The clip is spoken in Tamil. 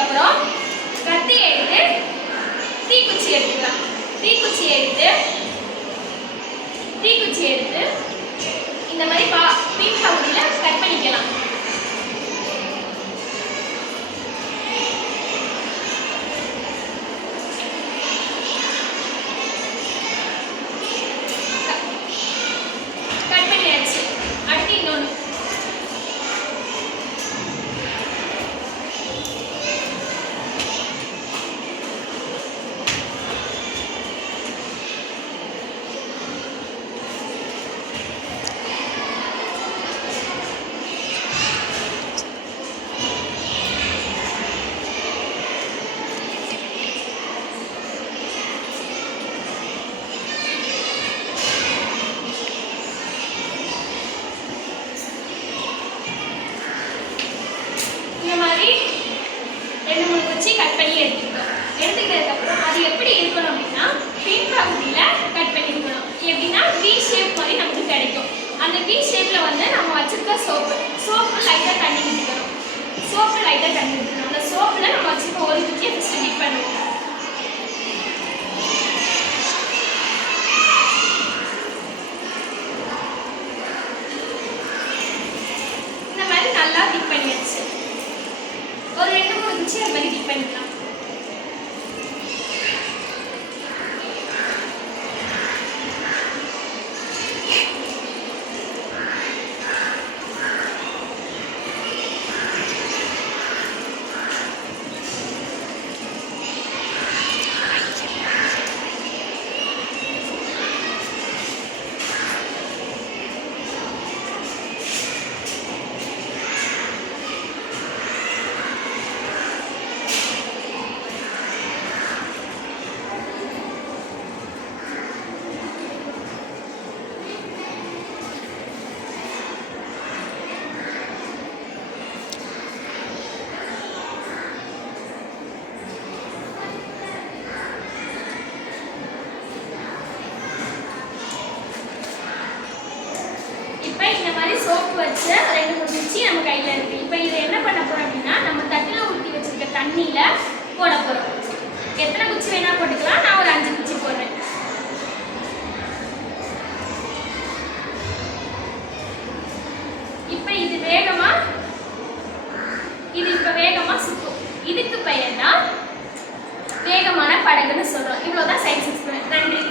அப்புறம் கத்தி எடுத்து தீக்குச்சி எடுத்துக்கலாம். தீக்குச்சி எடுத்து இந்த மாதிரி பீட் பகுதியில் கட் பண்ணிக்கலாம். கட் பண்ணியாச்சு. அடுத்து இன்னொன்று இந்த மாதிரி 2-3 குச்சி கட் பண்ணி எடுத்துக்கிட்டோம். எடுத்துக்கிட்டதுக்கப்புறம் அது எப்படி இருக்கணும் அப்படின்னா பின் பகுதியில் கட் பண்ணியிருக்கணும். எப்படின்னா வி ஷேப் மாதிரி நமக்கு கிடைக்கும். அந்த வி ஷேப்பில் வந்து நம்ம வச்சுருக்க சோப்பு லைட்டாக தண்ணி ஊற்றிக்கணும். அந்த சோப்பில் நம்ம வச்சுருக்க ஒரு குச்சியை ஃபஸ்ட்டு டிப் பண்ணுவோம். இந்த மாதிரி நல்லா டிப் பண்ணியாச்சு. ஒரு 2-3 குச்சி அது மாதிரி டிப் பண்ணிக்கலாம். இந்த மாதிரி சோப்பு வச்சு 2-3 குச்சி நம்ம கையில் இருக்குது. இப்போ இதை என்ன பண்ண போகிறோம் அப்படின்னா நம்ம தட்டில் ஊற்றி வச்சுருக்க தண்ணியில் போட போகிறோம். எத்தனை குச்சி வேணால் போட்டுக்கலாம். நான் ஒரு 5 குச்சி போடுறேன். இப்போ இது வேகமாக சுற்றும். இதுக்கு பெயர் தான் வேகமான படகுன்னு சொல்கிறோம். இவ்வளோதான் சயின்ஸ் எக்ஸ்பெரிமெண்ட். நன்றி.